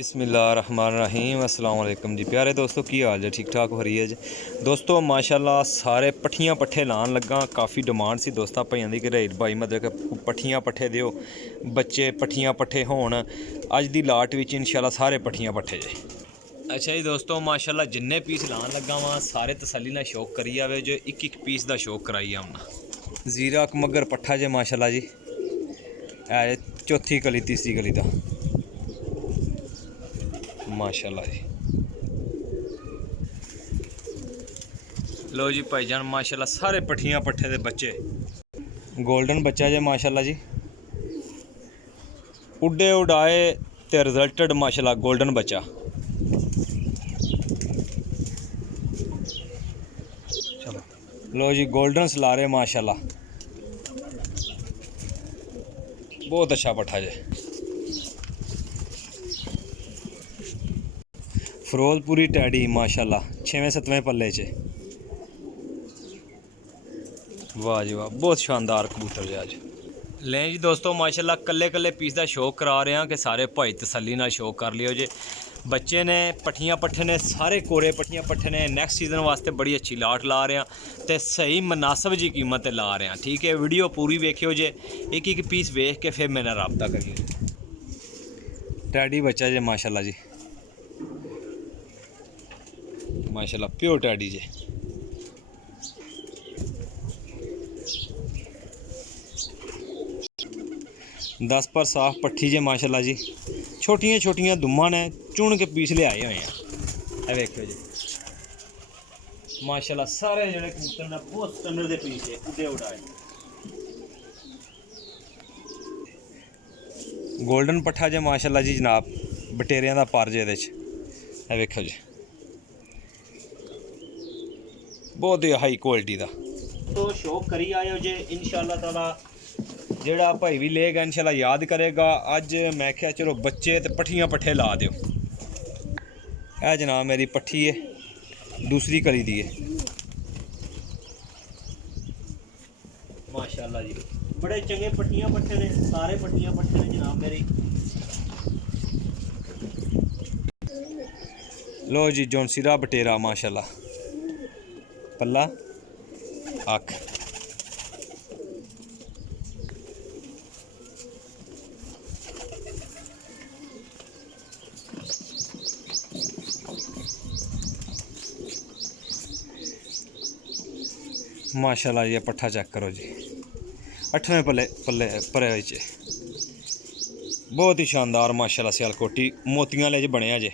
बिस्मिल्लाहिर्रहमानिर्रहीम अस्सलाम वालेकुम जी प्यारे दोस्तों की हाल है ठीक ठाक हो रही है जी दोस्तों माशाल्लाह सारे पट्ठियां पट्ठे लान लगा काफ़ी डिमांड सी दोस्तों भाइयों की रहीर भाई मतलब पट्ठियां पट्ठे दिओ बच्चे पट्ठियां पट्ठे होण अज दी लाट विच इंशाल्लाह सारे पट्ठियां पट्ठे जे। अच्छा जी दोस्तों माशाल्लाह जिन्ने पीस लान लगा वा सारे तसल्ली नाल शौक करी आवे जो एक एक पीस का शौक कराई आना। जीरा मगर पट्ठा जे माशाल्लाह जी है चौथी गली तीसरी गली का माशाल्लाह जी। लो जी भाईजान माशाल्लाह सारे पट्ठियां पट्ठे दे बच्चे गोल्डन बच्चा जे माशाल्लाह जी उड्डे उड़ाए ते रिजल्टेड माशाल्लाह गोल्डन बच्चा। चलो लो जी गोल्डन सलारे माशाल्लाह बहुत अच्छा पट्ठा जे। फिरोजपुरी टैडी माशाल्लाह 6वें-7वें पल्ले च वाह जी वाह बहुत शानदार कबूतर जी अज लें जी दोस्तों माशाल्लाह कल्ले कल्ले पीस का शौक करा रहे हैं कि सारे भाई तसल्ली नाल शौक कर लियो जे। बच्चे ने पट्ठियां पट्ठे ने सारे कोरे पट्ठियां पट्ठे ने नैक्सट सीजन वास्ते बड़ी अच्छी लाट ला रहे हैं तो सही मुनासिब जी कीमत ला रहे हैं। ठीक है वीडियो पूरी वेखियो जे एक एक पीस वेख के फिर मेरा रबता करिए। टैडी बच्चा जे माशाल्लाह जी माशाल्लाह प्योर टैडी जे। दस पर साफ पट्ठी जे माशाल्लाह जी छोटियां छोटियां दुम्मा ने चुन के पीस ले आए हुए हैं वेखो जी माशाल्लाह सारे जेडे कबूतर ने बहुत स्टैंडर्ड दे पीस है उड़े उड़ाए। गोल्डन पट्ठा जे माशाल्लाह जी जनाब बटेरियां दा पर जे वेखो जी बहुत ही हाई क्वालिटी का तो शौक करी आयो जे इंशाल्लाह ताला जेड़ा भाई भी लेगा इंशाल्लाह याद करेगा। अज मैं क्या चलो बच्चे तो पट्ठियां पट्ठे ला दियो है जनाब मेरी पट्ठी है दूसरी कली दी है माशाल्लाह जी बड़े चंगे पट्ठियां पट्ठे ने सारे पट्ठियां पट्ठे ने जनाब मेरी। लो जी जौनसिरा बटेरा माशाल्लाह पल्ला अख माशाल्लाह ये पट्ठा चेक करो जी 8वें पल्ले पल्ले भरे बहुत ही शानदार माशाल्लाह सियालकोटी मोतियां ले बनया जे।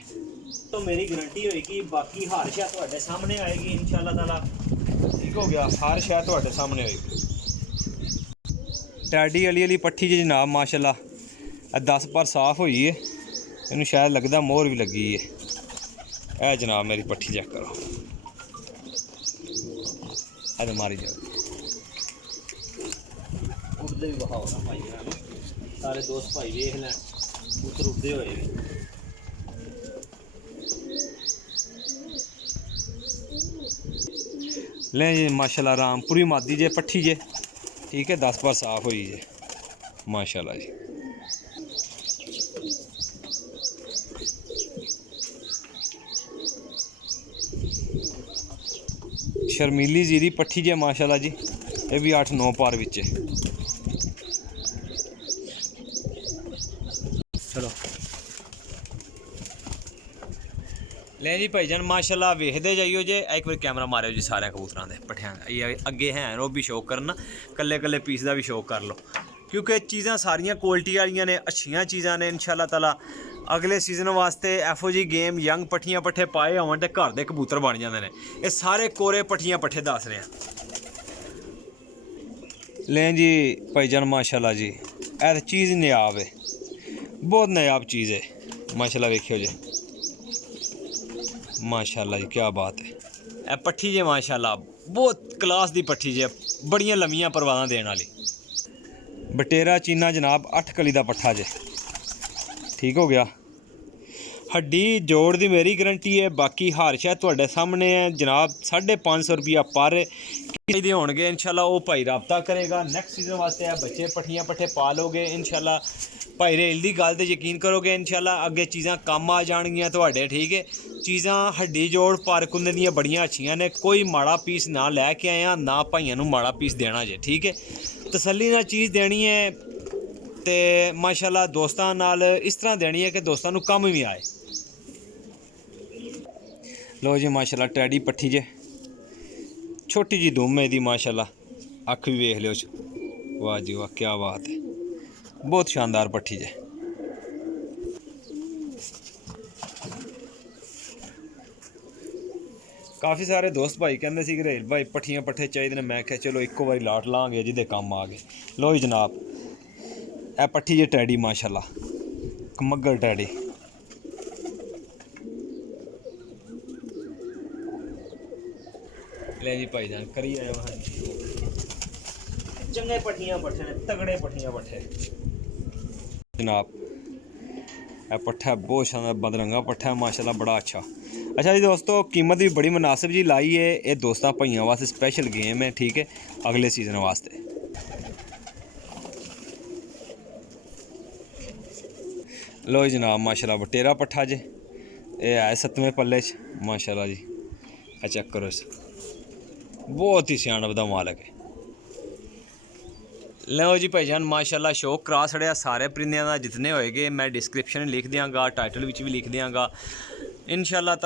तो मेरी गारंटी होगी बाकी हर शय तुहाडे सामने आएगी इंशाल्लाह ताला। ठीक हो गया हर शय तुहाडे सामने होएगी। टैडी वाली पट्ठी जी जनाब माशाल्लाह 10 पर साफ हुई है इन्हूं शायद लगदा मोहर भी लगी है जनाब मेरी पट्ठी चेक करो अरे मारी जाओ उड़ते भी बहाओ ना भाई सारे दोस्त भाई वेख लैन कबूतर उड़ते हुए भी। लें जी माशाल्लाह रामपुरी मादी जे पट्ठी जे ठीक है 10 पर साफ हुई जे माशाल्लाह जी। शर्मीली जीरी पट्ठी जे माशाल्लाह जी ये भी 8-9 पार विच है। चलो ले जी भाईजान माशाल्लाह वेखदे जाइयो जे एक बार कैमरा मारियो जी सारे कबूतरां दे पट्ठियां अगे हैं वो भी शौक करना कल्ले कल्ले पीस का भी शौक कर लो क्योंकि चीज़ां सारियां क्वालिटी वालियां ने अच्छियां चीज़ां ने इंशाल्लाह ताला। अगले सीजन वास्ते एफओ जी गेम यंग पट्ठियां पट्ठे पाए होवन ते घर दे कबूतर बन जाते हैं। ये सारे कोरे पट्ठियां पट्ठे दस रहे हैं। लें जी भाईजान माशाल्लाह जी ऐ चीज़ नायाब है बहुत नायाब चीज़ है माशाल्लाह वेखियो जी माशाल्लाह जी क्या बात है। ए पट्ठी जे माशाल्लाह बहुत क्लास दी पट्ठी जे बड़ियां लम्मियां परवादां देने वाली बटेरा चीना जनाब 8 कली का पट्ठा जे। ठीक हो गया हड्डी जोड़ की मेरी गारंटी है, बाकी हर शै तुहाडे सामने है जनाब। 550 रुपया पर चाहीदे होणगे इंशाल्लाह वो भाई रब्ता करेगा। नैक्सट सीजन वास्ते बच्चे पट्ठियां पट्ठे पालोगे इंशाल्लाह, भाई रेल की गल ते यकीन करोगे इंशाल्लाह अगे चीज़ां कम आ जाणगियां तुहाडे। ठीक है, चीज़ां हड्डी जोड़ पर कुन्ने दियां बड़ियां अच्छियां ने, कोई माड़ा पीस ना लैके आया ना भाइयों नूं माड़ा पीस देना जे। ठीक है, तसल्ली नाल चीज़ देनी है ते माशाल्लाह दोस्तां नाल इस तरह देनी है कि दोस्तां नूं कम भी आए। लो जी माशाल्लाह टैडी पट्ठी जे, छोटी जी दुम है दी माशाल्लाह, अख भी वेख लियो, वाह जी वाह क्या बात है, बहुत शानदार पट्ठी जे। काफ़ी सारे दोस्त भाई कहते सी कि भाई पट्ठियां पट्ठे चाहिए ने, मैं क्या चलो इक्को बारी लाट लाँगे जिदे काम आ गए। लो जी जनाब ए पट्ठी जे टैडी माशाल्लाह, कमगल टैडी। ले जी भाई जान करी आए चंगे पट्ठियां पट्ठे ने, तगड़े पट्ठियां पट्ठे जनाब। ए पट्ठा बहुत शानदार बदरंगा पट्ठा है माशाल्लाह, बड़ा अच्छा। अच्छा जी दोस्तों कीमत भी बड़ी मुनासिब जी लाई है, ये दोस्तां भाइयों वास्ते स्पेशल गेम है। ठीक है, अगले सीजन वास्ते। लो जनाब माशाल्लाह बटेरा पट्ठा जे, ये है 7वें पल्ले च माशाल्लाह जी। चेक करो इस, बहुत ही सियाणप दा मालक है। लो जी भाईजान माशाल्लाह शौक करा छड़िया सारे परिंदे का, जितने होएगे मैं डिस्क्रिप्शन लिख देंगा, टाइटल विच भी लिख देंगा इंशाल्लाह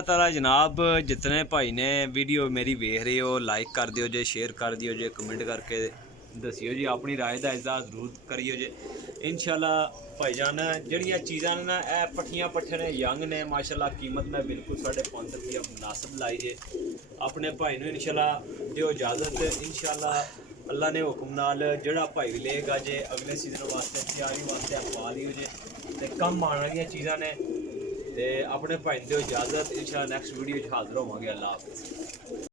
ताला जनाब। जितने भाई ने वीडियो मेरी वेख रहे हो लाइक कर दियो जे, शेयर कर दियो जे, कमेंट करके दसियो जी, अपनी राय का इजहार जरूर करियो जे इंशाल्लाह। भाईजान जड़ियाँ चीज़ां ने ना ए पट्ठियां पट्ठे ने यंग ने माशाल्लाह, कीमत मैं बिल्कुल 550 रुपया मुनासिब लाई जे। अपने भाई ने इंशाल्लाह दियो इजाज़त इंशाल्लाह, अल्लाह ने हुक्म नाल जड़ा भाई लेगा जे अगले सीजन वास्ते तैयारी वास्ते पा लियो जे, ते कम आने वाली चीज़ां ने। ते अपने भाई दियो इजाज़त, इंशाल्लाह नैक्सट वीडियो हाजिर होवांगे। अल्लाह हाफिज़।